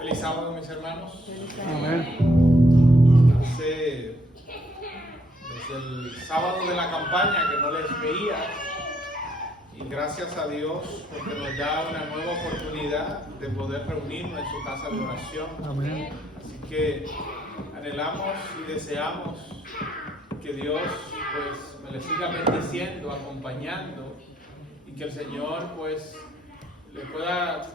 Feliz sábado, mis hermanos. Amén. Desde el sábado de la campaña que no les veía, y gracias a Dios porque nos da una nueva oportunidad de poder reunirnos en su casa de oración. Amén. Así que anhelamos y deseamos que Dios pues me le siga bendiciendo, acompañando, y que el Señor pues le pueda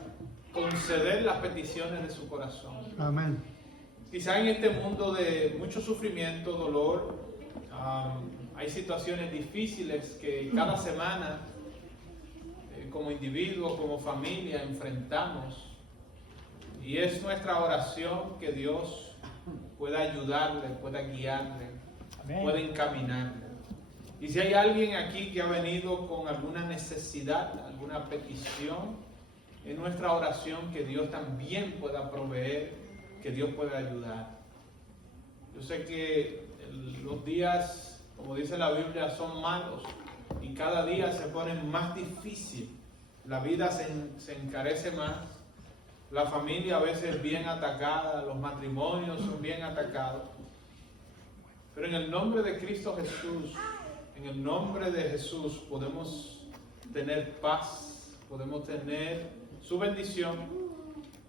conceder las peticiones de su corazón. Amén. Quizá en este mundo de mucho sufrimiento, dolor, hay situaciones difíciles que cada semana como individuos, como familia enfrentamos, y es nuestra oración que Dios pueda ayudarle, pueda guiarle, pueda encaminarle. Y si hay alguien aquí que ha venido con alguna necesidad, alguna petición, en nuestra oración que Dios también pueda proveer, que Dios pueda ayudar. Yo sé que los días, como dice la Biblia, son malos y cada día se pone más difícil. La vida se encarece más, la familia a veces es bien atacada, los matrimonios son bien atacados. Pero en el nombre de Cristo Jesús, en el nombre de Jesús podemos tener paz, podemos tener su bendición,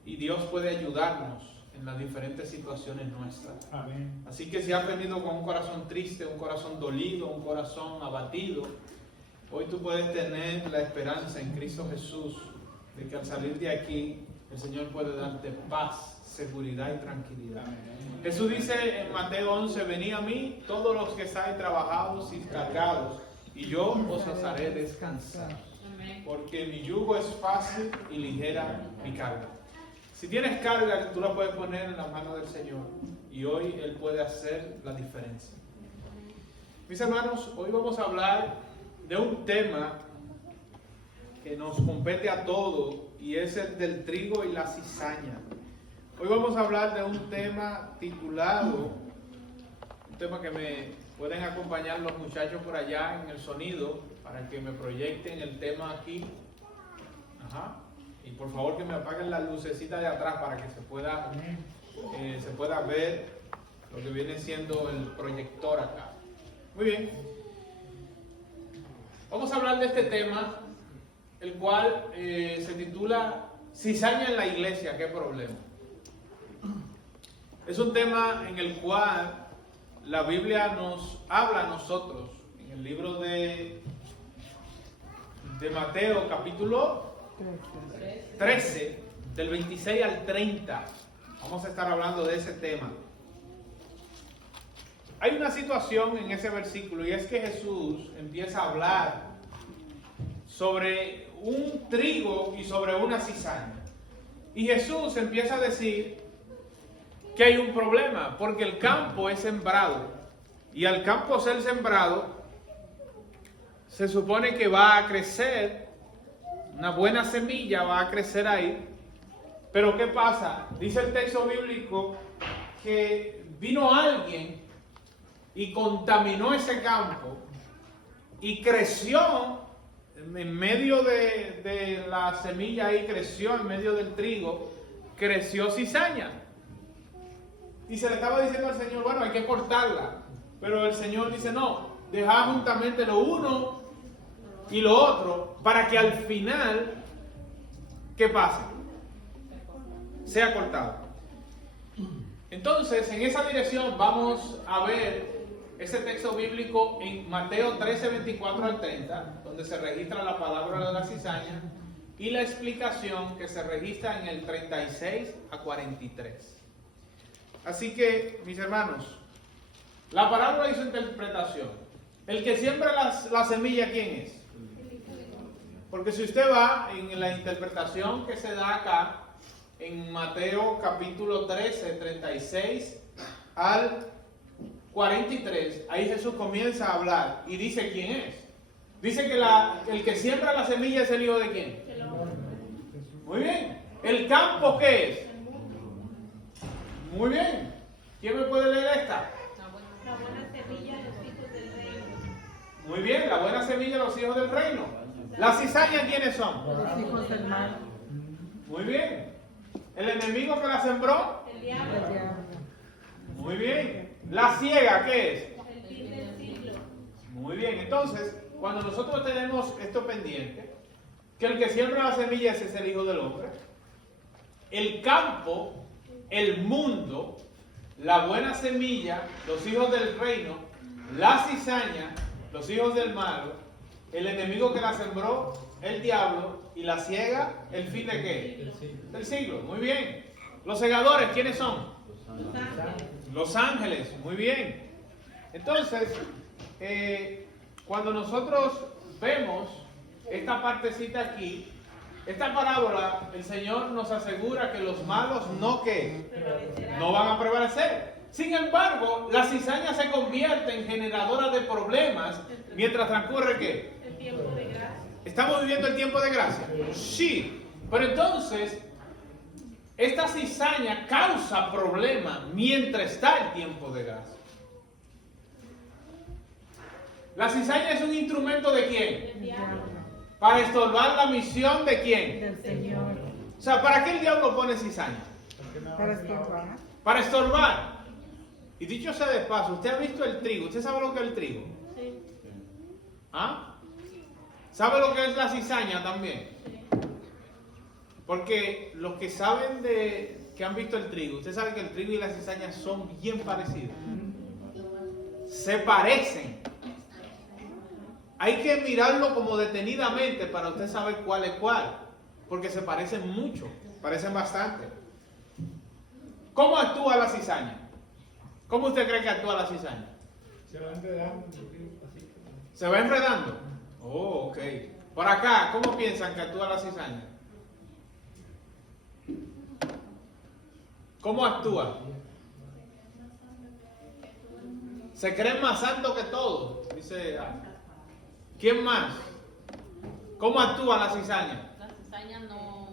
y Dios puede ayudarnos en las diferentes situaciones nuestras. Amén. Así que si has venido con un corazón triste, un corazón dolido, un corazón abatido, hoy tú puedes tener la esperanza en Cristo Jesús de que al salir de aquí el Señor puede darte paz, seguridad y tranquilidad. Jesús dice en Mateo 11: venid a mí todos los que estáis trabajados y cargados, y yo os haré descansar. Porque mi yugo es fácil y ligera mi carga. Si tienes carga, tú la puedes poner en las manos del Señor, y hoy Él puede hacer la diferencia. Mis hermanos, hoy vamos a hablar de un tema que nos compete a todos, y es el del trigo y la cizaña. Hoy vamos a hablar de un tema titulado, un tema que me pueden acompañar los muchachos por allá en el sonido, para que me proyecten el tema aquí. Ajá. Y por favor que me apaguen la lucecita de atrás para que se pueda ver lo que viene siendo el proyector acá. Muy bien. Vamos a hablar de este tema, el cual se titula Cizaña en la iglesia, ¿qué problema? Es un tema en el cual la Biblia nos habla a nosotros, en el libro de Mateo, capítulo 13, del 26 al 30. Vamos a estar hablando de ese tema. Hay una situación en ese versículo, y es que Jesús empieza a hablar sobre un trigo y sobre una cizaña. Y Jesús empieza a decir que hay un problema, porque el campo es sembrado, y al campo ser sembrado, se supone que va a crecer, una buena semilla va a crecer ahí. Pero ¿qué pasa? Dice el texto bíblico que vino alguien y contaminó ese campo, y creció en medio de la semilla ahí, creció en medio del trigo, creció cizaña. Y se le estaba diciendo al Señor, bueno, hay que cortarla. Pero el Señor dice, no, dejad juntamente lo uno y lo otro, para que al final, ¿qué pase? Sea cortado. Entonces, en esa dirección vamos a ver ese texto bíblico en Mateo 13, 24 al 30, donde se registra la palabra de la cizaña, y la explicación que se registra en el 36 a 43. Así que, mis hermanos, la parábola y su interpretación. El que siembra la semilla, ¿quién es? Porque si usted va en la interpretación que se da acá, en Mateo capítulo 13, 36 al 43, ahí Jesús comienza a hablar y dice quién es. Dice que el que siembra la semilla es el hijo de quién. Muy bien. ¿El campo qué es? Muy bien. ¿Quién me puede leer esta? La buena semilla de los hijos del reino. Muy bien, la buena semilla de los hijos del reino. ¿Las cizañas quiénes son? Los hijos del mal. Muy bien. El enemigo que la sembró. El diablo. Muy bien. La ciega, ¿qué es? El fin del siglo. Muy bien. Entonces, cuando nosotros tenemos esto pendiente, que el que siembra la semilla ese es el Hijo del Hombre, el campo, el mundo, la buena semilla, los hijos del reino, la cizaña, los hijos del malo, el enemigo que la sembró, el diablo, y la ciega, ¿el fin de qué? Del siglo. Muy bien. Los segadores, ¿quiénes son? Los ángeles. Los ángeles. Muy bien. Entonces, cuando nosotros vemos esta partecita aquí, esta parábola, el Señor nos asegura que los malos no van a prevalecer. Sin embargo, la cizaña se convierte en generadora de problemas mientras transcurre ¿qué? El tiempo de gracia. ¿Estamos viviendo el tiempo de gracia? Sí. Pero entonces, esta cizaña causa problemas mientras está el tiempo de gracia. La cizaña es un instrumento ¿de quién? El diablo. Para estorbar la misión ¿de quién? Del Señor. O sea, ¿para qué el diablo pone cizaña? Para estorbar. Para estorbar. Y dicho sea de paso, ¿usted ha visto el trigo? ¿Usted sabe lo que es el trigo? Sí. ¿Ah? ¿Sabe lo que es la cizaña también? Porque los que saben que han visto el trigo, usted sabe que el trigo y la cizaña son bien parecidos. Se parecen. Hay que mirarlo como detenidamente para usted saber cuál es cuál. Porque se parecen mucho, parecen bastante. ¿Cómo actúa la cizaña? ¿Cómo usted cree que actúa la cizaña? Se va enredando. ¿Se va enredando? Oh, ok. Por acá, ¿cómo piensan que actúa la cizaña? ¿Cómo actúa? Se creen más santos que todos, dice. ¿Quién más? ¿Cómo actúa la cizaña? La cizaña no,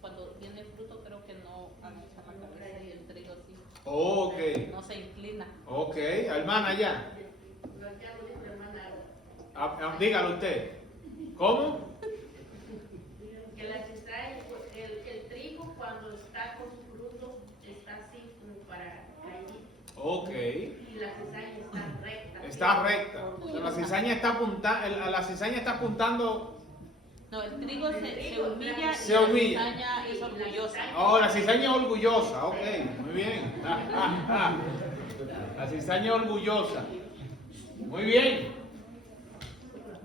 cuando tiene fruto creo que no agacha la cabeza y el trigo sí. Ok, No se inclina. ok. Hermana, ya. Dígalo usted. ¿Cómo? Que la cizaña, el trigo cuando está con su fruto está así como para caer Ok. y la cizaña está recta. Está recta. O sea, la cizaña está apuntando. No, el trigo se humilla y Se humilla. la cizaña es orgullosa. Oh, la cizaña es orgullosa. Ok, muy bien. La cizaña es orgullosa. Muy bien.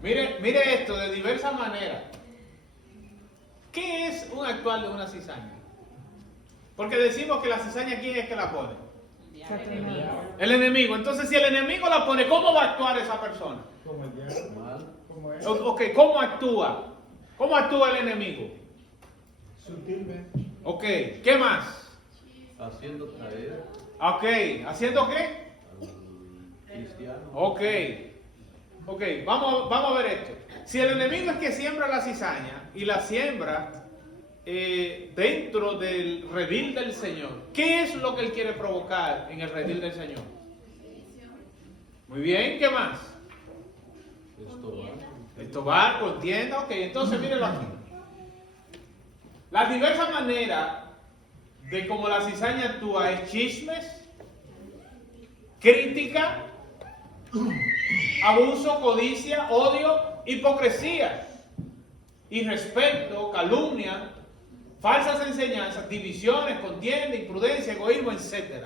Mire esto de diversas maneras. ¿Qué es un actual de una cizaña? Porque decimos que la cizaña, ¿quién es que la pone? Satanás. El enemigo. Entonces, si el enemigo la pone, ¿cómo va a actuar esa persona? Como el diablo. Mal. Como es. Ok, ¿cómo actúa? ¿Cómo actúa el enemigo? Sutilmente. Ok, ¿qué más? Haciendo caer Ok, ¿haciendo qué? al cristiano. Ok, vamos a ver esto. Si el enemigo es que siembra la cizaña y la siembra dentro del redil del Señor, ¿qué es lo que él quiere provocar en el redil del Señor? Muy bien, ¿qué más? Estorbar, contienda, ok, entonces mírenlo aquí. Las diversas maneras de cómo la cizaña actúa es chismes, crítica, abuso, codicia, odio, hipocresía, irrespeto, calumnia, falsas enseñanzas, divisiones, contienda, imprudencia, egoísmo, etc.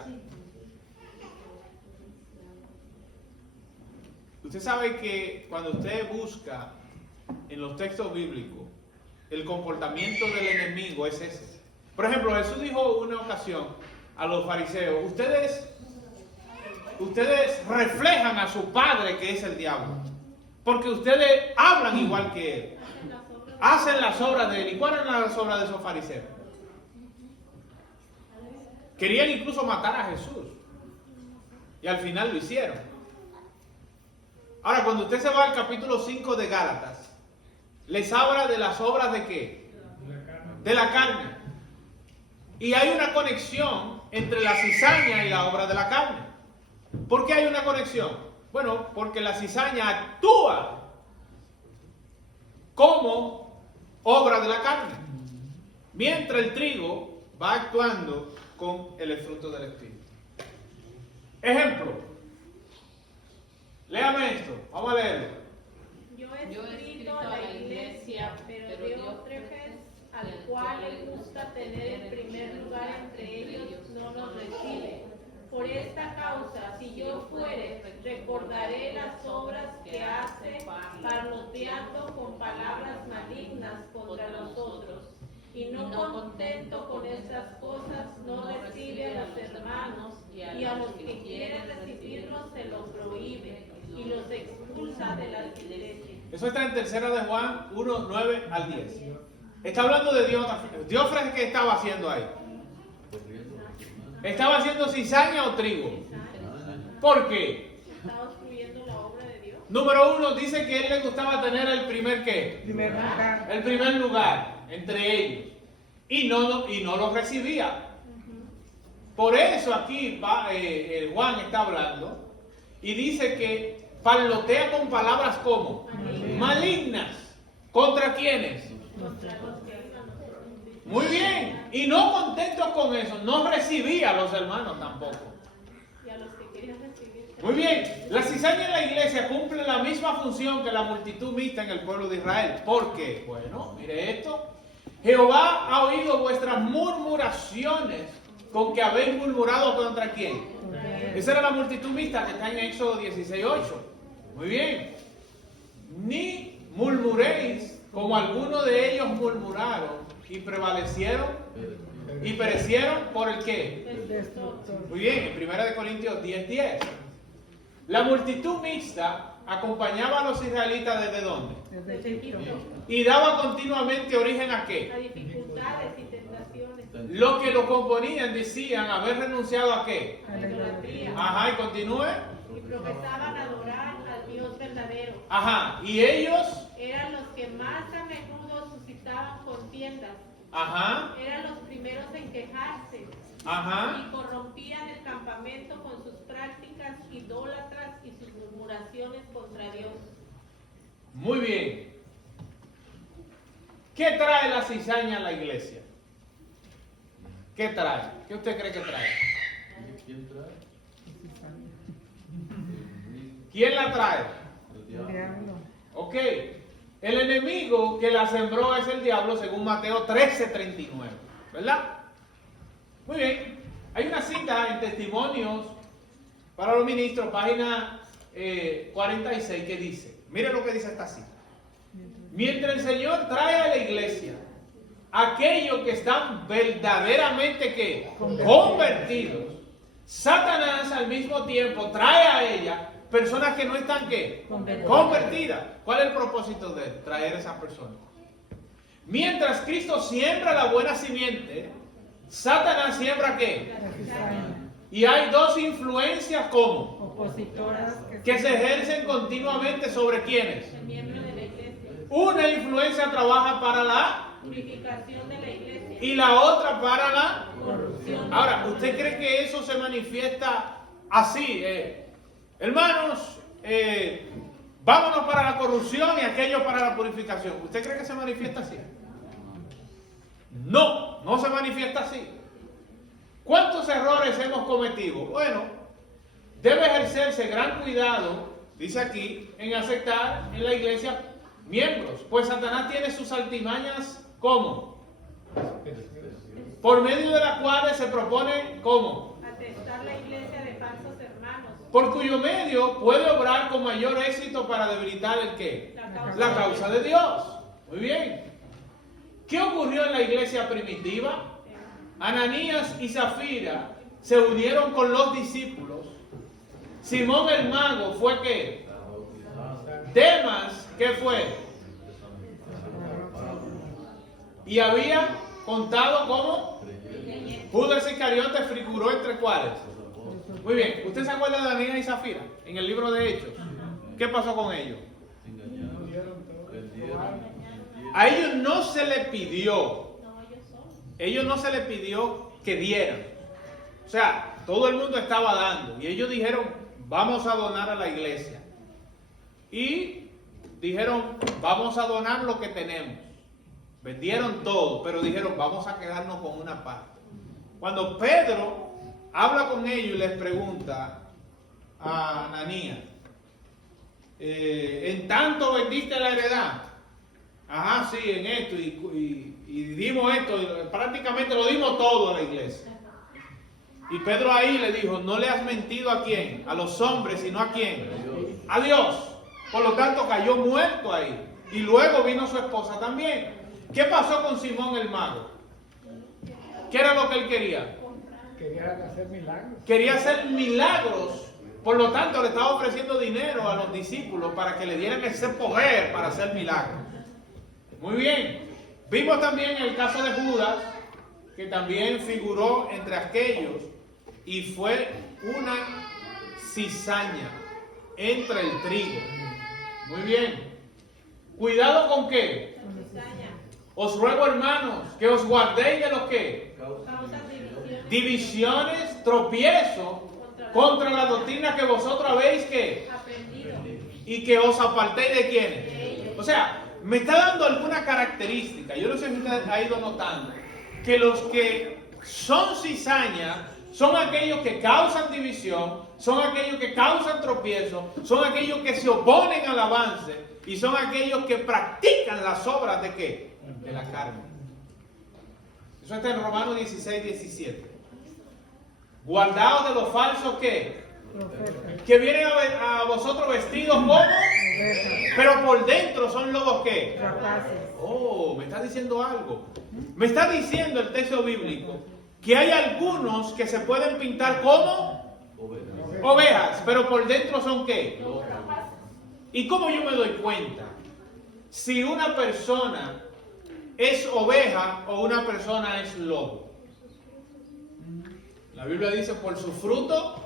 Usted sabe que cuando usted busca en los textos bíblicos, el comportamiento del enemigo es ese. Por ejemplo, Jesús dijo una ocasión a los fariseos, ustedes reflejan a su padre que es el diablo, porque ustedes hablan igual que él, hacen las obras de él. ¿Y cuáles eran las obras de esos fariseos? Querían incluso matar a Jesús, y al final lo hicieron. Ahora, cuando usted se va al capítulo 5 de Gálatas, les habla de las obras de ¿qué? De la carne. Y hay una conexión entre la cizaña y la obra de la carne. ¿Por qué hay una conexión? Bueno, porque la cizaña actúa como obra de la carne, mientras el trigo va actuando con el fruto del Espíritu. Ejemplo. Léame esto. Vamos a leerlo. Yo he escrito a la iglesia, pero Diótrefes, al cual le gusta tener el primer lugar entre ellos, no nos recibe. Por esta causa, si yo fuere, recordaré las obras que hace, parloteando con palabras malignas contra nosotros. Y no contento con estas cosas, no recibe a los hermanos, y a los que quieren recibirlos se los prohíbe, y los expulsa de las iglesias. Eso está en 3 de Juan 1, 9 al 10. Está hablando de Diótrefes. ¿Diótrefes qué estaba haciendo ahí? ¿Estaba haciendo cizaña o trigo? ¿Por qué? ¿Está obstruyendo la obra de Dios? Número 1, dice que a él le gustaba tener el primer ¿qué? Primer lugar. El primer lugar entre ellos. Y no lo recibía. Por eso aquí Juan está hablando y dice que parlotea con palabras como malignas. ¿Contra quiénes? Muy bien. Y no contentos con eso, no recibía a los hermanos tampoco. Y a los que quieren recibir. Muy bien. La cizaña en la iglesia cumple la misma función que la multitud mixta en el pueblo de Israel. ¿Por qué? Bueno, mire esto. Jehová ha oído vuestras murmuraciones con que habéis murmurado contra quién. Esa era la multitud mixta que está en Éxodo 16:8. Muy bien. Ni murmuréis como algunos de ellos murmuraron y prevalecieron y perecieron por el qué. El destructor. Muy bien, en 1 Corintios 10:10. La multitud mixta acompañaba a los israelitas ¿desde dónde? Desde Egipto. Y daba continuamente origen a A qué. dificultades y tentaciones. Los que lo componían decían haber renunciado a qué. A la idolatría. Ajá, y continúe. Y profesaban adorar al Dios verdadero. Ajá, y ellos. Eran los que más a menudo suscitaban contiendas. Ajá, Eran los primeros en quejarse. ajá. Y corrompían el campamento con sus prácticas idólatras y sus murmuraciones contra Dios. Muy bien. ¿Qué trae la cizaña a la iglesia? ¿Qué trae? ¿Qué usted cree que trae? ¿Quién trae? ¿Quién la trae? El El diablo. diablo. Ok. El enemigo que la sembró es el diablo según Mateo 13:39. ¿Verdad? Muy bien. Hay una cita en Testimonios para los ministros, página 46, que dice, mire lo que dice esta cita. Mientras el Señor trae a la iglesia aquellos que están verdaderamente ¿qué? Convertidos, Satanás al mismo tiempo trae a ella personas que no están ¿qué? Convertidas. ¿Cuál es el propósito de traer a esas personas? Mientras Cristo siembra la buena simiente, Satanás siembra ¿qué? La cizaña. Y hay dos influencias como Opositoras que se ejercen continuamente sobre quienes. El miembro de la iglesia. Una influencia trabaja para la Purificación de la iglesia. y la otra para la. Corrupción. Ahora, ¿usted cree que eso se manifiesta así? Hermanos, vámonos para la corrupción y aquello para la purificación. ¿Usted cree que se manifiesta así? No, no se manifiesta así. ¿Cuántos errores hemos cometido? Bueno, debe ejercerse gran cuidado, dice aquí, en aceptar en la iglesia miembros, pues Satanás tiene sus artimañas, ¿cómo? Por medio de las cuales se propone, ¿cómo? Atestar la iglesia de falsos hermanos. Por cuyo medio puede obrar con mayor éxito para debilitar el qué? La causa de Dios. Muy bien. ¿Qué ocurrió en la iglesia primitiva? Ananías y Zafira se unieron con los discípulos. Simón el mago fue ¿qué? Demas, ¿qué fue? Y había contado como Judas Iscariote figuró entre cuáles. Muy bien, ¿usted se acuerda de Ananías y Zafira en el libro de Hechos? ¿Qué pasó con ellos? A ellos no se les pidió, ellos no se les pidió que dieran. O sea, todo el mundo estaba dando y ellos dijeron, vamos a donar a la iglesia. Y dijeron, vamos a donar lo que tenemos. Vendieron todo, pero dijeron, vamos a quedarnos con una parte. Cuando Pedro habla con ellos y les pregunta a Ananías, ¿en tanto vendiste la heredad? Ajá, sí, en esto, y dimos esto, y prácticamente lo dimos todo a la iglesia. Y Pedro ahí le dijo, no le has mentido ¿a quién? A los hombres, sino ¿a quién? A Dios. Por lo tanto cayó muerto ahí. Y luego vino su esposa también. ¿Qué pasó con Simón el mago? ¿Qué era lo que él quería? Quería hacer milagros. Quería hacer milagros. Por lo tanto le estaba ofreciendo dinero a los discípulos para que le dieran ese poder para hacer milagros. Muy bien. Vimos también el caso de Judas, que también figuró entre aquellos y fue una cizaña entre el trigo. Muy bien. Cuidado con qué. Os ruego, hermanos, que os guardéis de los que divisiones, tropiezo contra la doctrina que vosotros habéis que aprendido. y que os apartéis de quiénes. O sea, me está dando alguna característica. Yo no sé si usted ha ido notando que los que son cizañas son aquellos que causan división, son aquellos que causan tropiezo, son aquellos que se oponen al avance y son aquellos que practican las obras de ¿qué? De la carne. Eso está en Romanos 16, 17. Guardaos de los falsos ¿qué? Que vienen a vosotros vestidos como, pero por dentro son lobos ¿qué? Oh, me está diciendo algo. Me está diciendo el texto bíblico que hay algunos que se pueden pintar como ovejas, pero por dentro son ¿qué? ¿Y cómo yo me doy cuenta si una persona es oveja o una persona es lobo? La Biblia dice, por su fruto,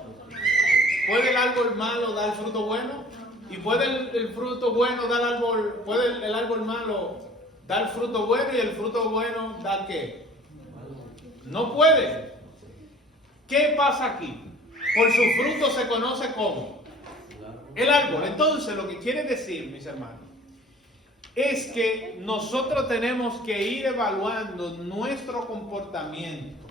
¿puede el árbol malo dar fruto bueno? ¿Y puede el fruto bueno dar árbol, puede el árbol malo dar fruto bueno y el fruto bueno dar qué? No puede. ¿Qué pasa aquí? Por su fruto se conoce como el árbol. Entonces, lo que quiere decir, mis hermanos, es que nosotros tenemos que ir evaluando nuestro comportamiento.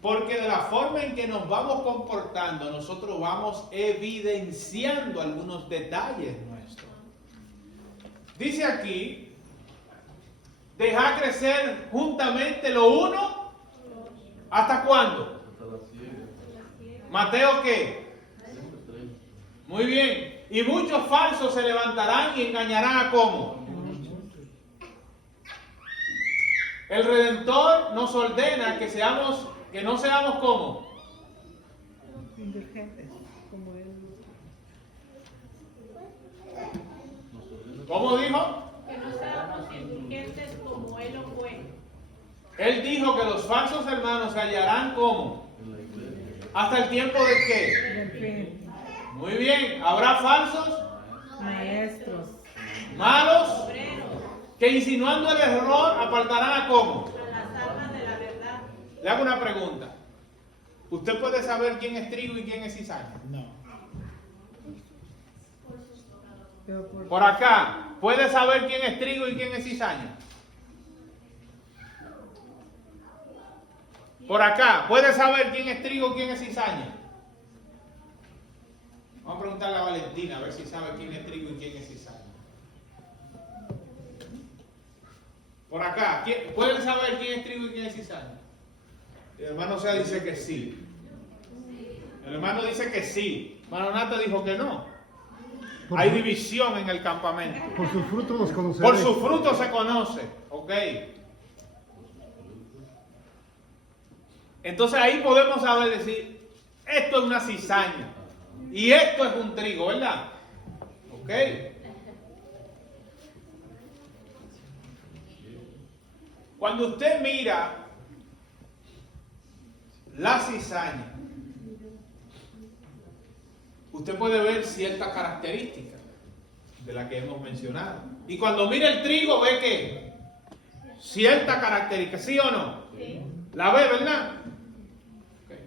Porque de la forma en que nos vamos comportando, nosotros vamos evidenciando algunos detalles nuestros. Dice aquí, dejar crecer juntamente lo uno, ¿hasta cuándo? Mateo ¿qué? Muy bien. Y muchos falsos se levantarán y engañarán a ¿cómo? El Redentor nos ordena que no seamos ¿cómo? Indulgentes, como él. ¿Cómo dijo? Que no seamos indulgentes como Él lo fue. Él dijo que los falsos hermanos se hallarán ¿cómo? ¿Hasta el tiempo de qué? Del fin. Muy bien. ¿Habrá falsos? Maestros. Malos. Obreros, Que insinuando el error apartarán a ¿cómo? a las almas de la verdad. Le hago una pregunta. ¿Usted puede saber quién es trigo y quién es cizaña? No. Pero Por acá, ¿puede saber quién es trigo y quién es cizaña? Por acá, ¿puede saber quién es trigo y quién es cizaña? Vamos a preguntarle a Valentina a ver si sabe quién es trigo y quién es cizaña. Por acá, ¿pueden saber quién es trigo y quién es cizaña? El hermano Sea dice que sí. El hermano dice que sí. Hermano Nata dijo que no. Hay división en el campamento. Por sus frutos los conoceréis. Por sus frutos se conoce. Ok. Entonces ahí podemos saber decir, esto es una cizaña. Y esto es un trigo, ¿verdad? Ok. Cuando usted mira la cizaña, usted puede ver ciertas características de las que hemos mencionado. Y cuando mira el trigo, ve que cierta característica, ¿sí o no? Sí. La ve, ¿verdad? Okay.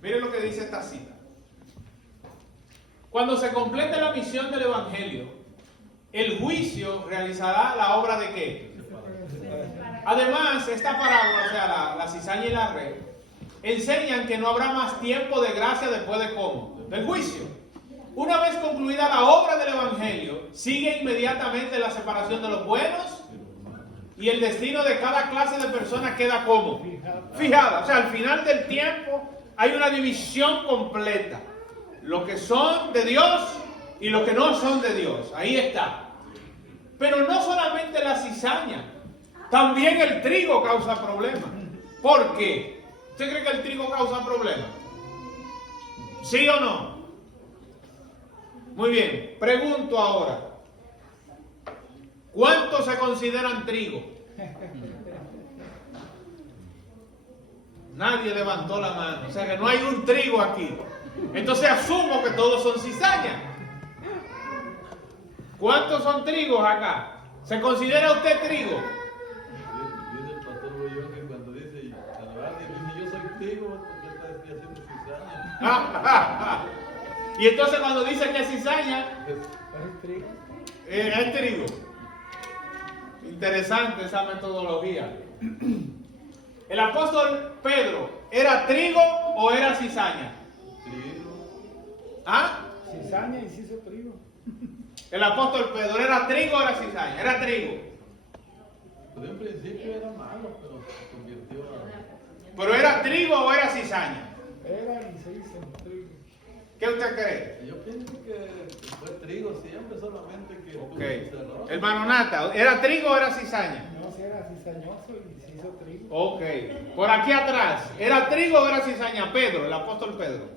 Mire lo que dice esta cita. Cuando se complete la misión del Evangelio, el juicio realizará la obra de qué. Además, esta parábola, o sea, la cizaña y la red, enseñan que no habrá más tiempo de gracia después de cómo, del juicio. Una vez concluida la obra del Evangelio, sigue inmediatamente la separación de los buenos y el destino de cada clase de personas queda como fijada. O sea, al final del tiempo hay una división completa. Los que son de Dios y los que no son de Dios. Ahí está. Pero no solamente la cizaña, también el trigo causa problemas. ¿Por qué? ¿Usted cree que el trigo causa problemas? ¿Sí o no? Muy bien, pregunto ahora. ¿Cuántos se consideran trigo? Nadie levantó la mano. O sea que no hay un trigo aquí. Entonces asumo que todos son cizaña. ¿Cuántos son trigos acá? ¿Se considera usted trigo? Dice el pastor Boyón que cuando dice, yo soy trigo, porque está haciendo cizaña. Y entonces cuando dice que es cizaña, es trigo. Interesante esa metodología. ¿El apóstol Pedro era trigo o era cizaña? Trigo. ¿Ah? Cizaña y se hizo trigo. ¿El apóstol Pedro era trigo o era cizaña? Era trigo. Pues en principio era malo, pero se convirtió a... ¿Pero era trigo o era cizaña? Era y se hizo trigo. ¿Qué usted cree? Yo pienso que fue trigo siempre, solamente que tuvo Ok. sus errores. Hermano Nata, ¿era trigo o era cizaña? No, si era cizañoso y se hizo trigo. Ok. Por aquí atrás, ¿era trigo o era cizaña? Pedro, el apóstol Pedro.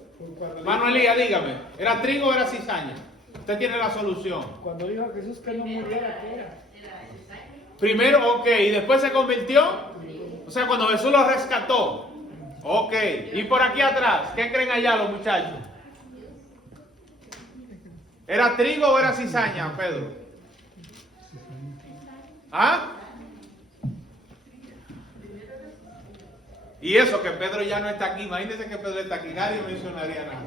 Hermano Elías, dígame, ¿era trigo o era cizaña? Usted tiene la solución. Cuando dijo a Jesús que no muriera, ¿qué era? Primero, ok, y después se convirtió. O sea, cuando Jesús lo rescató. Ok. Y por aquí atrás, ¿qué creen allá los muchachos? ¿Era trigo o era cizaña, Pedro? ¿Ah? Y eso que Pedro ya no está aquí. Imagínense que Pedro está aquí. Nadie mencionaría nada.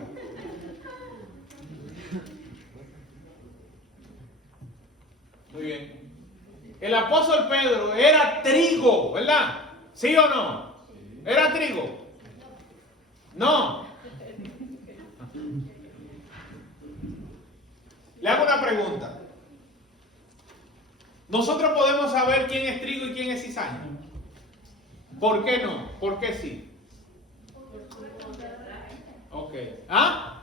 Muy bien. El apóstol Pedro era trigo, ¿verdad? ¿Sí o no? ¿Era trigo? No. Le hago una pregunta. Nosotros podemos saber quién es trigo y quién es cizaña. ¿Por qué no? ¿Por qué sí? Ok. ¿Ah?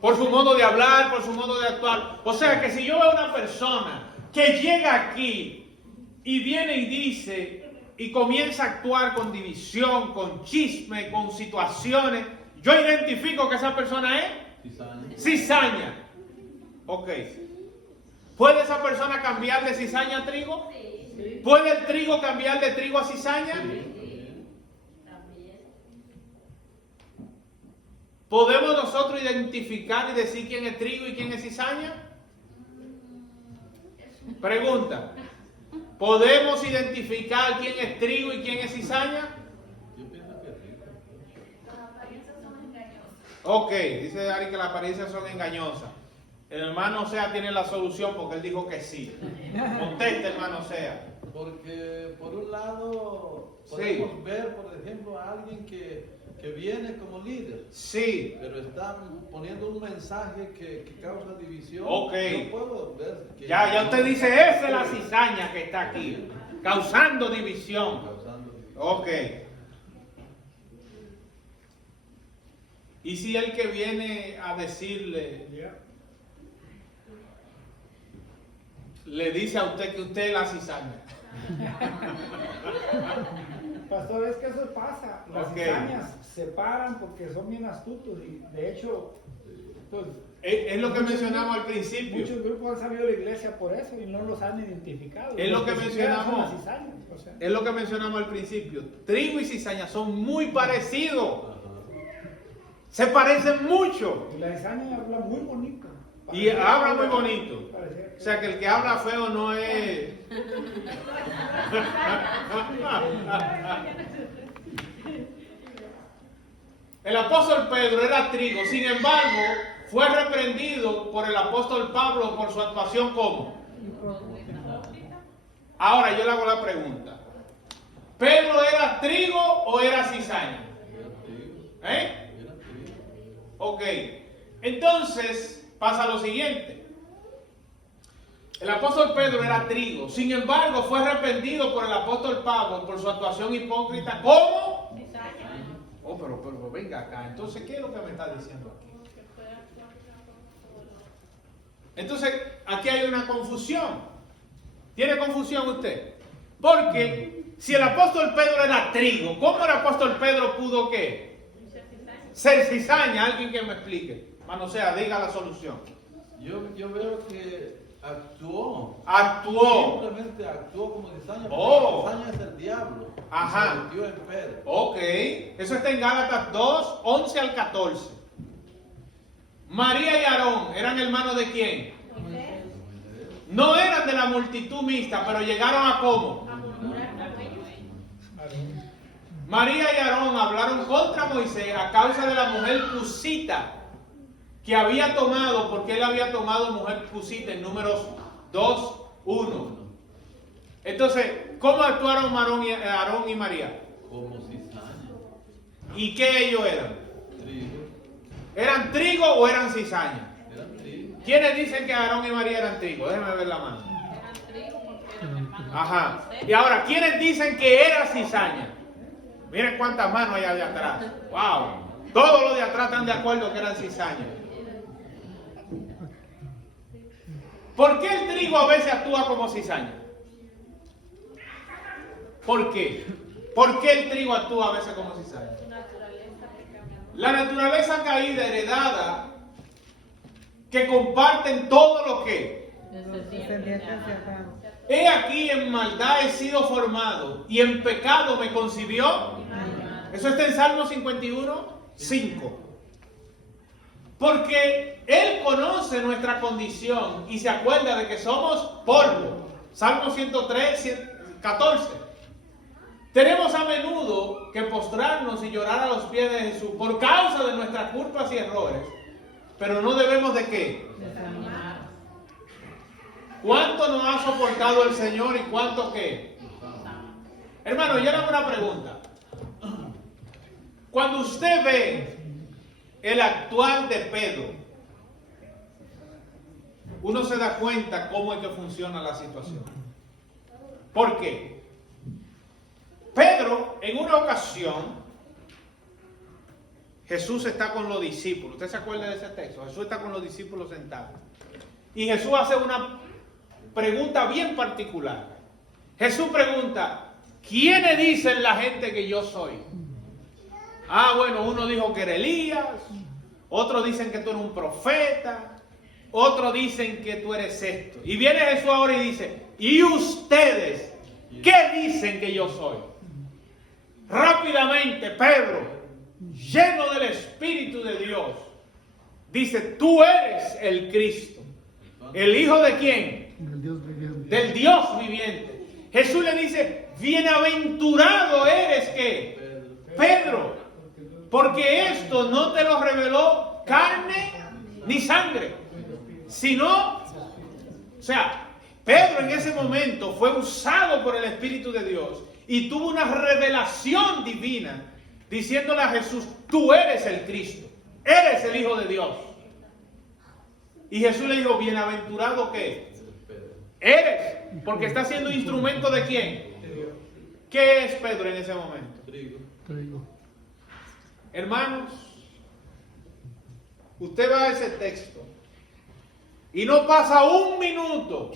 Por su modo de hablar, por su modo de actuar. O sea que si yo veo a una persona que llega aquí y viene y dice y comienza a actuar con división, con chisme, con situaciones, yo identifico que esa persona es Cizaña. cizaña. Ok. ¿Puede esa persona cambiar de cizaña a trigo? Sí, ¿Puede el trigo cambiar de trigo a cizaña? también. ¿Podemos nosotros identificar y decir quién es trigo y quién es cizaña? Pregunta. ¿Podemos identificar quién es trigo y quién es cizaña? Yo pienso que sí. Ok, dice Ari que las apariencias son engañosas. El hermano Sea tiene la solución porque él dijo que sí. Conteste, hermano Sea. Porque por un lado podemos ver, por ejemplo, a alguien que viene como líder, Sí. pero está poniendo un mensaje que causa división. Ok. Yo puedo ver que Ya usted dice, esa es la cizaña que está aquí, causando división. causando división. Ok. ¿Y si el que viene a decirle, le dice a usted que usted es la cizaña? Pastor, es que eso pasa. Las Ok. cizañas se paran porque son bien astutos y de hecho, pues, Es lo que mencionamos al principio. muchos grupos han salido de la iglesia por eso y no los han identificado. Es lo Los que se quedan son mencionamos. las cizañas, o sea. Es lo que mencionamos al principio. Trigo y cizaña son muy parecidos. Se parecen mucho. Y la cizaña habla muy bonito. Y habla muy bonito. Parecía que- O sea que el que habla feo no es... El apóstol Pedro era trigo, sin embargo, fue reprendido por el apóstol Pablo por su actuación como. Ahora yo le hago la pregunta. ¿Pedro era trigo o era cizaña? ¿Eh? Ok. Entonces pasa lo siguiente. El apóstol Pedro era trigo. Sin embargo, fue arrepentido por el apóstol Pablo por su actuación hipócrita. ¿Cómo? Oh, pero venga acá. Entonces, ¿qué es lo que me está diciendo aquí? Entonces, aquí hay una confusión. ¿Tiene confusión usted? Porque si el apóstol Pedro era trigo, ¿cómo el apóstol Pedro pudo qué? Ser cizaña. Alguien que me explique. Mano, sea, diga la solución. Yo veo que actuó. Simplemente actuó como cizaña. Oh. Cizaña es el diablo. Ajá. Se metió en Pedro. Ok. Eso está en Gálatas 2, 11 al 14. María y Aarón eran hermanos de quién? No eran de la multitud mixta, pero llegaron a cómo. María y Aarón hablaron contra Moisés a causa de la mujer cusita que había tomado, porque él había tomado mujer cusita en Números 2, 1. Entonces, ¿cómo actuaron Aarón y María? Como cizaña. ¿Y qué ellos eran? Trigo. ¿Eran trigo o eran cizaña? Era trigo. ¿Quiénes dicen que Aarón y María eran trigo? Déjenme ver la mano. Eran trigo porque eran hermanos. Ajá. Y ahora, ¿quiénes dicen que era cizaña? Miren cuántas manos hay allá atrás. ¡Wow! Todos los de atrás están de acuerdo que eran cizaña. ¿Por qué el trigo a veces actúa como cizaña? ¿Por qué? ¿Por qué el trigo actúa a veces como cizaña? La naturaleza caída, heredada, que comparten todo lo que. Los descendientes de Adán. He aquí en maldad he sido formado y en pecado me concibió. Eso está en Salmo 51, 5. Porque Él conoce nuestra condición y se acuerda de que somos polvo. Salmo 103, 14. Tenemos a menudo que postrarnos y llorar a los pies de Jesús por causa de nuestras culpas y errores. Pero no debemos de qué. ¿Cuánto nos ha soportado el Señor y cuánto qué? Hermano, yo le hago una pregunta. Cuando usted ve el actuar de Pedro, uno se da cuenta cómo es que funciona la situación. ¿Por qué? Pedro, en una ocasión, Jesús está con los discípulos. ¿Usted se acuerda de ese texto? Jesús está con los discípulos sentados. Y Jesús hace una pregunta bien particular. Jesús pregunta, ¿quiénes dicen la gente que yo soy? Ah, bueno, uno dijo que era Elías, otros dicen que tú eres un profeta, otros dicen que tú eres esto. Y viene Jesús ahora y dice, ¿y ustedes qué dicen que yo soy? Rápidamente Pedro, lleno del Espíritu de Dios, dice, tú eres el Cristo. ¿El Hijo de quién? Del Dios viviente. Del Dios viviente. Jesús le dice, bienaventurado eres ¿qué? Pedro, porque esto no te lo reveló carne ni sangre, sino, o sea, Pedro en ese momento fue usado por el Espíritu de Dios y tuvo una revelación divina diciéndole a Jesús, tú eres el Cristo, eres el Hijo de Dios. Y Jesús le dijo, bienaventurado ¿qué? Eres, porque está siendo instrumento de quién. ¿Qué es Pedro en ese momento? Trigo. Hermanos, usted va a ese texto y no pasa un minuto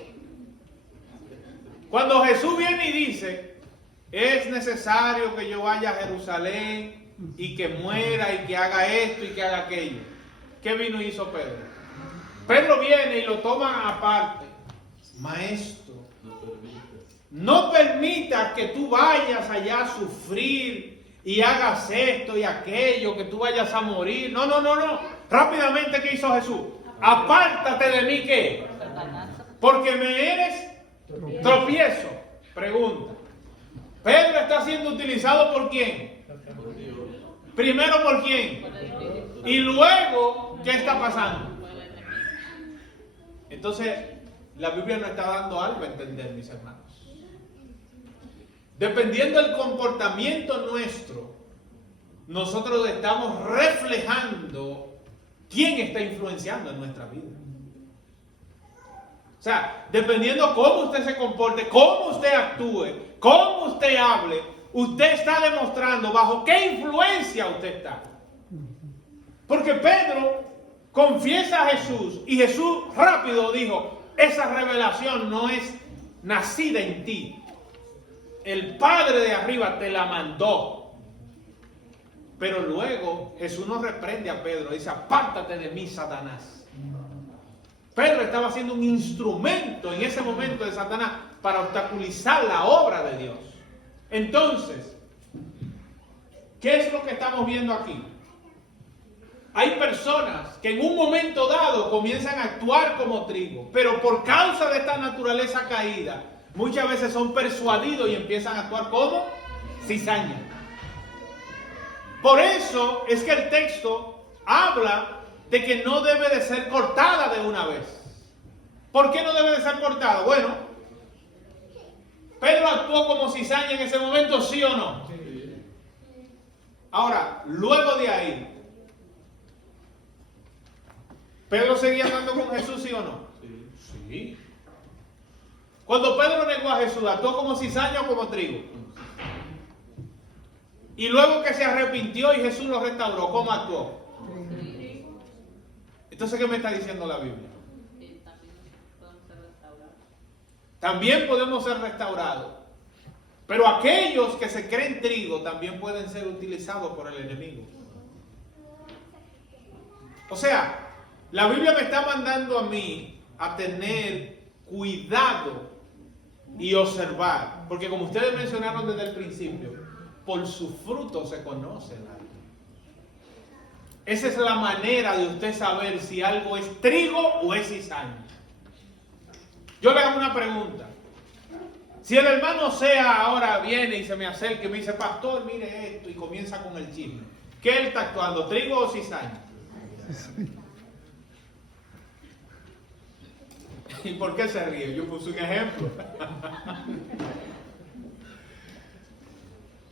cuando Jesús viene y dice, es necesario que yo vaya a Jerusalén y que muera y que haga esto y que haga aquello. ¿Qué vino y hizo Pedro? Pedro viene y lo toma aparte. Maestro, no permitas que tú vayas allá a sufrir y hagas esto y aquello, que tú vayas a morir. No. Rápidamente, ¿qué hizo Jesús? Apártate de mí, ¿qué? Porque me eres tropiezo. Pregunta. Pedro está siendo utilizado ¿por quién? Primero ¿por quién? Y luego, ¿qué está pasando? Entonces, la Biblia nos está dando algo a entender, mis hermanos. Dependiendo del comportamiento nuestro, nosotros estamos reflejando quién está influenciando en nuestra vida. O sea, dependiendo cómo usted se comporte, cómo usted actúe, cómo usted hable, usted está demostrando bajo qué influencia usted está. Porque Pedro confiesa a Jesús y Jesús rápido dijo, esa revelación no es nacida en ti. El Padre de arriba te la mandó. Pero luego Jesús nos reprende a Pedro, dice, apártate de mí, Satanás. Pedro estaba siendo un instrumento en ese momento de Satanás para obstaculizar la obra de Dios. Entonces, ¿qué es lo que estamos viendo aquí? Hay personas que en un momento dado comienzan a actuar como trigo, pero por causa de esta naturaleza caída, muchas veces son persuadidos y empiezan a actuar como cizaña. Por eso es que el texto habla de que no debe de ser cortada de una vez. ¿Por qué no debe de ser cortada? Bueno, ¿Pedro actuó como cizaña en ese momento, sí o no? Sí. Ahora, luego de ahí, ¿Pedro seguía andando con Jesús, sí o no? Sí. Sí. Cuando Pedro negó a Jesús, ¿actuó como cizaña o como trigo? Y luego que se arrepintió y Jesús lo restauró, ¿cómo actuó? Entonces, ¿qué me está diciendo la Biblia? También podemos ser restaurados. Pero aquellos que se creen trigo también pueden ser utilizados por el enemigo. O sea, la Biblia me está mandando a mí a tener cuidado y observar. Porque como ustedes mencionaron desde el principio, por su fruto se conoce el árbol. Esa es la manera de usted saber si algo es trigo o es cizaña. Yo le hago una pregunta. Si el hermano Sea ahora viene y se me acerca y me dice, pastor, mire esto, y comienza con el chisme, ¿qué él está actuando? ¿Trigo o cizaña? ¿Y por qué se ríe? Yo puse un ejemplo.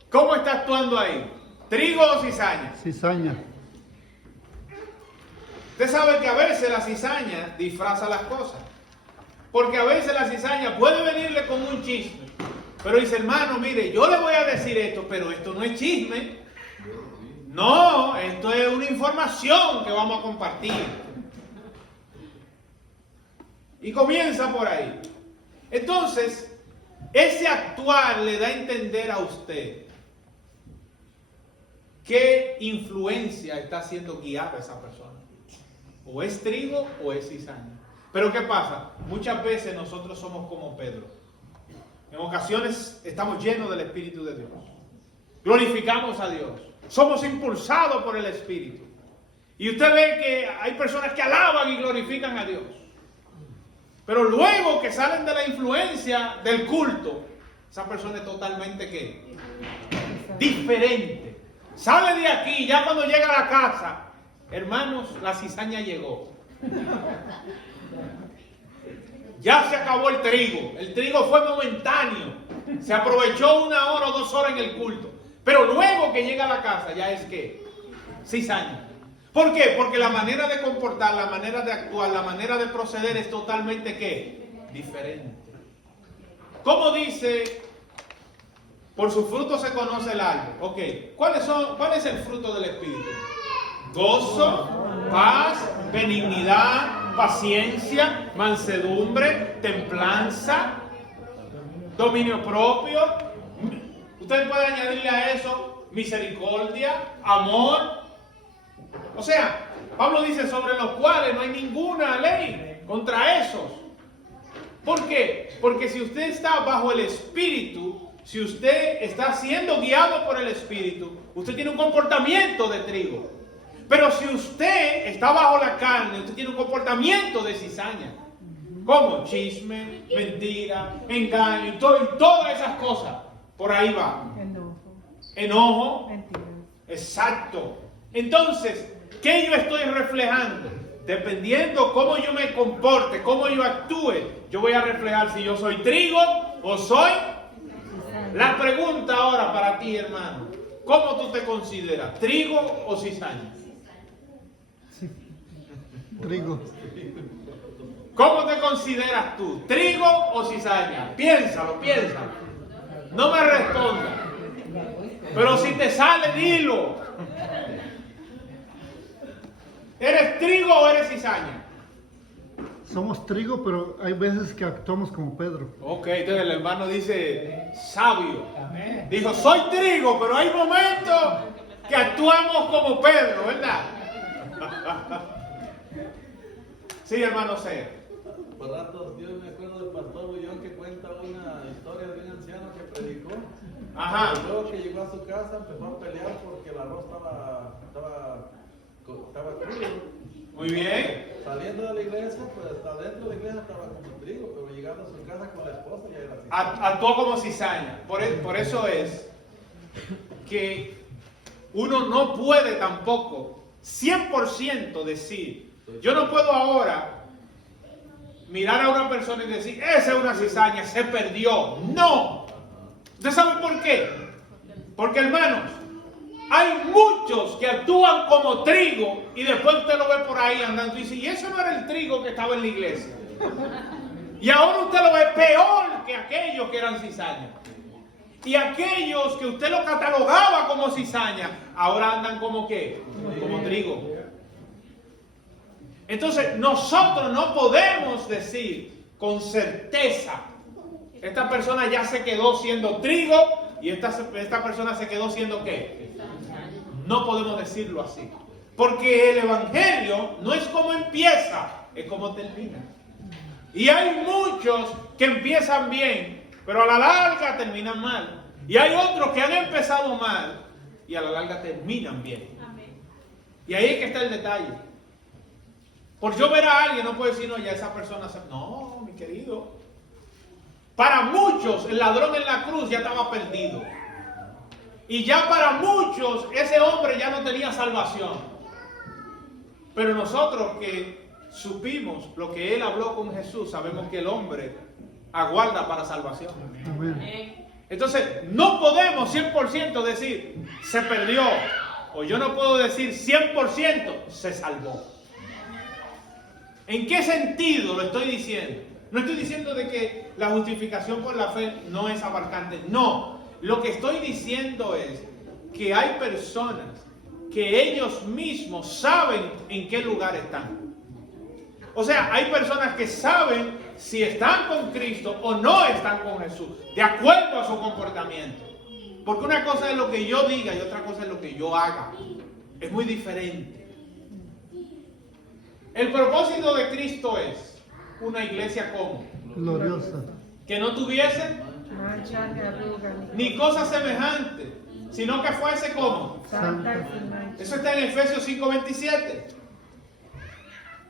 ¿Cómo está actuando ahí? ¿Trigo o cizaña? Cizaña. Usted sabe que a veces la cizaña disfraza las cosas. Porque a veces la cizaña puede venirle con un chisme. Pero dice, hermano, mire, yo le voy a decir esto, pero esto no es chisme. No, esto es una información que vamos a compartir. Y comienza por ahí. Entonces, ese actuar le da a entender a usted qué influencia está siendo guiada esa persona. O es trigo o es cizaña. Pero ¿qué pasa? Muchas veces nosotros somos como Pedro. En ocasiones estamos llenos del Espíritu de Dios. Glorificamos a Dios. Somos impulsados por el Espíritu. Y usted ve que hay personas que alaban y glorifican a Dios. Pero luego que salen de la influencia del culto, esa persona es totalmente ¿qué? Diferente. Sale de aquí, ya cuando llega a la casa, hermanos, la cizaña llegó. Ya se acabó el trigo fue momentáneo, se aprovechó 1 hora o 2 horas en el culto, pero luego que llega a la casa ya es que cizaña. ¿Por qué? Porque la manera de comportar, la manera de actuar, la manera de proceder es totalmente ¿qué? Diferente. ¿Cómo dice? Por su fruto se conoce el árbol. Ok, ¿cuál es el fruto del Espíritu? Gozo, paz, benignidad, paciencia, mansedumbre, templanza, dominio propio. Usted puede añadirle a eso misericordia, amor. O sea, Pablo dice sobre los cuales no hay ninguna ley contra esos. ¿Por qué? Porque si usted está bajo el Espíritu, si usted está siendo guiado por el Espíritu, usted tiene un comportamiento de trigo. Pero si usted está bajo la carne, usted tiene un comportamiento de cizaña. ¿Cómo? Chisme, mentira, engaño, y todas esas cosas. Por ahí va. Enojo. Mentira. Exacto. Entonces, ¿qué yo estoy reflejando? dependiendo cómo yo me comporte, cómo yo actúe, yo voy a reflejar si yo soy trigo o soy. La pregunta ahora para ti, hermano, ¿cómo tú te consideras? ¿Trigo o cizaña? Trigo. ¿Cómo te consideras tú? ¿Trigo o cizaña? Piénsalo, piénsalo. No me respondas. Pero si te sale, dilo. ¿Eres trigo o eres cizaña? Somos trigo, pero hay veces que actuamos como Pedro. Ok, entonces el hermano dice, sabio. Dijo, soy trigo, pero hay momentos que actuamos como Pedro, ¿verdad? Sí, hermano C. Por ratos, yo me acuerdo del pastor Bullón que cuenta una historia de un anciano que predicó. Ajá. Y luego que llegó a su casa empezó a pelear porque el arroz estaba crudo. Muy bien. Saliendo de la iglesia, pues hasta dentro de la iglesia estaba como trigo, pero llegando a su casa con la esposa ya era así. Actuó como cizaña. Por eso es que uno no puede tampoco 100% decir, yo no puedo ahora mirar a una persona y decir, esa es una cizaña, se perdió. No. ¿Usted sabe por qué? Porque, hermanos, hay muchos que actúan como trigo y después usted lo ve por ahí andando y dice, y eso no era el trigo que estaba en la iglesia. Y ahora usted lo ve peor que aquellos que eran cizañas. Y aquellos que usted lo catalogaba como cizaña, ahora andan como ¿qué? Como trigo. Entonces, nosotros no podemos decir con certeza, esta persona ya se quedó siendo trigo y esta persona se quedó siendo ¿qué? No podemos decirlo así. Porque el evangelio no es como empieza, es como termina. Y hay muchos que empiezan bien, pero a la larga terminan mal. Y hay otros que han empezado mal y a la larga terminan bien. Y ahí es que está el detalle. Por yo ver a alguien no puedo decir, no, ya esa persona se... No, mi querido. Para muchos el ladrón en la cruz ya estaba perdido. Y ya para muchos ese hombre ya no tenía salvación. Pero nosotros que supimos lo que él habló con Jesús, sabemos que el hombre aguarda para salvación. Amén. Entonces, no podemos 100% decir, se perdió. O yo no puedo decir 100%, se salvó. ¿En qué sentido lo estoy diciendo? No estoy diciendo de que la justificación por la fe no es abarcante. No. Lo que estoy diciendo es que hay personas que ellos mismos saben en qué lugar están. O sea, hay personas que saben si están con Cristo o no están con Jesús, de acuerdo a su comportamiento. Porque una cosa es lo que yo diga y otra cosa es lo que yo haga. Es muy diferente. El propósito de Cristo es una iglesia como Gloriosa. que no tuviese Mancha ni arruga ni cosa semejante, sino que fuese como. santa y sin mancha. Eso está en Efesios 5:27.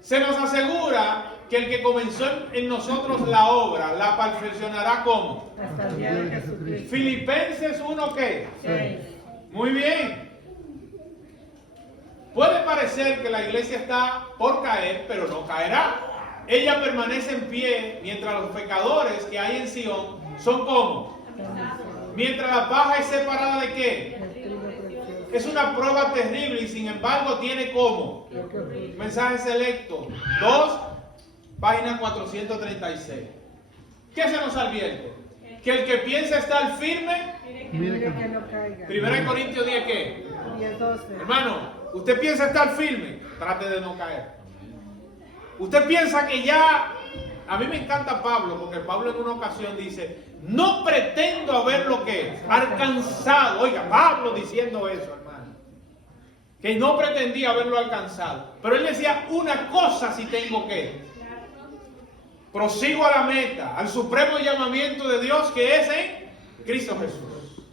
Se nos asegura que el que comenzó en nosotros la obra, la perfeccionará como. Hasta el día de Jesucristo. Filipenses 1, ¿qué? 6. Muy bien. Puede parecer que la iglesia está por caer, pero no caerá. Ella permanece en pie mientras los pecadores que hay en Sion son como. Mientras la paja es separada de qué? Es una prueba terrible y sin embargo tiene como. Mensaje selecto. 2, página 436. ¿Qué se nos advierte? Que el que piensa estar firme. Mire que no caiga. 1 Corintios 10, ¿qué? 10:12. Hermano, usted piensa estar firme, trate de no caer. Usted piensa que ya... A mí me encanta Pablo, porque Pablo en una ocasión dice, no pretendo haberlo que alcanzado. Oiga, Pablo diciendo eso, hermano. Que no pretendía haberlo alcanzado. Pero él decía, una cosa sí tengo que. Prosigo a la meta, al supremo llamamiento de Dios que es en Cristo Jesús.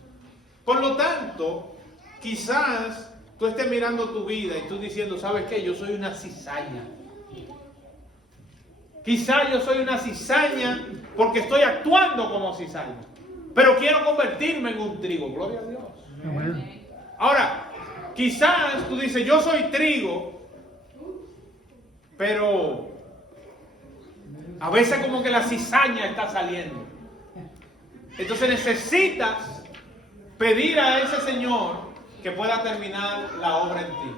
Por lo tanto, quizás tú estés mirando tu vida y tú diciendo, ¿sabes qué? Yo soy una cizaña. Quizás yo soy una cizaña porque estoy actuando como cizaña. Pero quiero convertirme en un trigo. Gloria a Dios. Ahora, quizás tú dices, yo soy trigo. pero a veces como que la cizaña está saliendo. Entonces necesitas pedir a ese Señor que pueda terminar la obra en ti.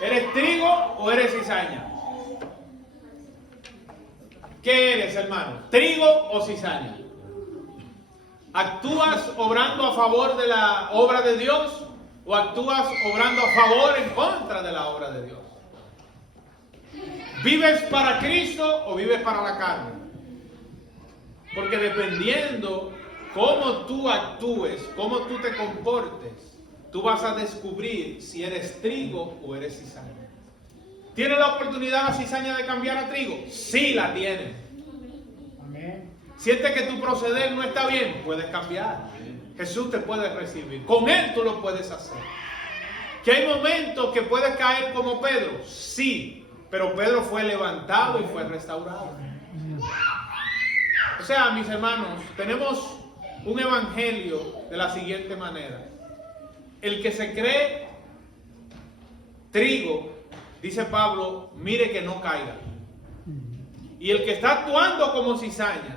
¿Eres trigo o eres cizaña? ¿Qué eres, hermano? ¿Trigo o cizaña? ¿Actúas obrando a favor de la obra de Dios o actúas obrando a favor en contra de la obra de Dios? ¿Vives para Cristo o vives para la carne? Porque dependiendo cómo tú actúes, cómo tú te comportes, tú vas a descubrir si eres trigo o eres cizaña. ¿Tiene la oportunidad la cizaña de cambiar a trigo? Sí la tiene. Amén. ¿Sientes que tu proceder no está bien? Puedes cambiar. Jesús te puede recibir. Con Él tú lo puedes hacer. ¿Que hay momentos que puedes caer como Pedro? Sí. Pero Pedro fue levantado y fue restaurado. O sea, mis hermanos, tenemos un evangelio de la siguiente manera. El que se cree trigo, dice Pablo, mire que no caiga. Y el que está actuando como cizaña,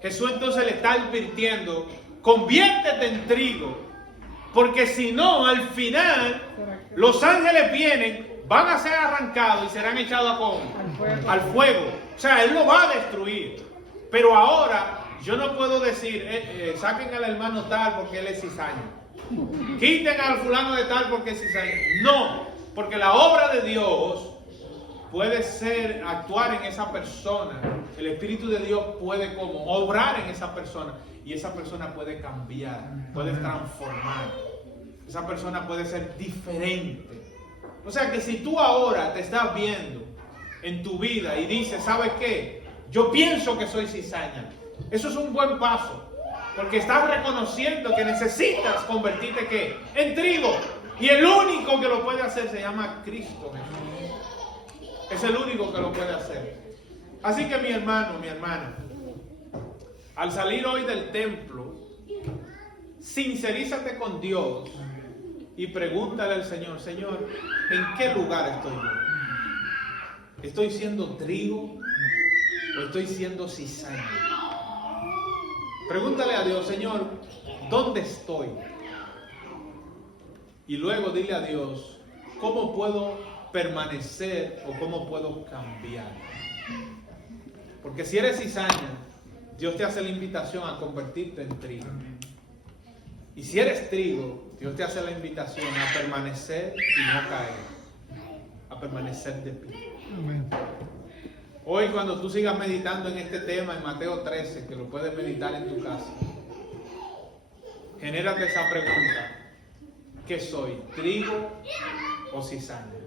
Jesús entonces le está advirtiendo, conviértete en trigo, porque si no, al final, los ángeles vienen, van a ser arrancados y serán echados a ¿cómo? Al fuego. O sea, Él lo va a destruir. Pero ahora, yo no puedo decir, saquen al hermano tal porque él es cizaña. Quiten al fulano de tal porque es cizaña. No, porque la obra de Dios puede ser actuar en esa persona. El Espíritu de Dios puede como obrar en esa persona. Y esa persona puede cambiar, puede transformar. Esa persona puede ser diferente. O sea que si tú ahora te estás viendo en tu vida y dices, ¿sabes qué? Yo pienso que soy cizaña. Eso es un buen paso. Porque estás reconociendo que necesitas convertirte ¿qué? En trigo. Y el único que lo puede hacer se llama Cristo Jesús. Es el único que lo puede hacer. Así que mi hermano, mi hermana, al salir hoy del templo, sincerízate con Dios y pregúntale al Señor, Señor, ¿en qué lugar estoy yo? ¿Estoy siendo trigo o estoy siendo cizaña? Pregúntale a Dios, Señor, ¿dónde estoy? Y luego dile a Dios, ¿cómo puedo permanecer o cómo puedo cambiar? Porque si eres cizaña, Dios te hace la invitación a convertirte en trigo. Y si eres trigo, Dios te hace la invitación a permanecer y no caer. A permanecer de pie. Amén. Hoy cuando tú sigas meditando en este tema en Mateo 13, que lo puedes meditar en tu casa, genérate esa pregunta. ¿Qué soy? ¿Trigo o cizaña?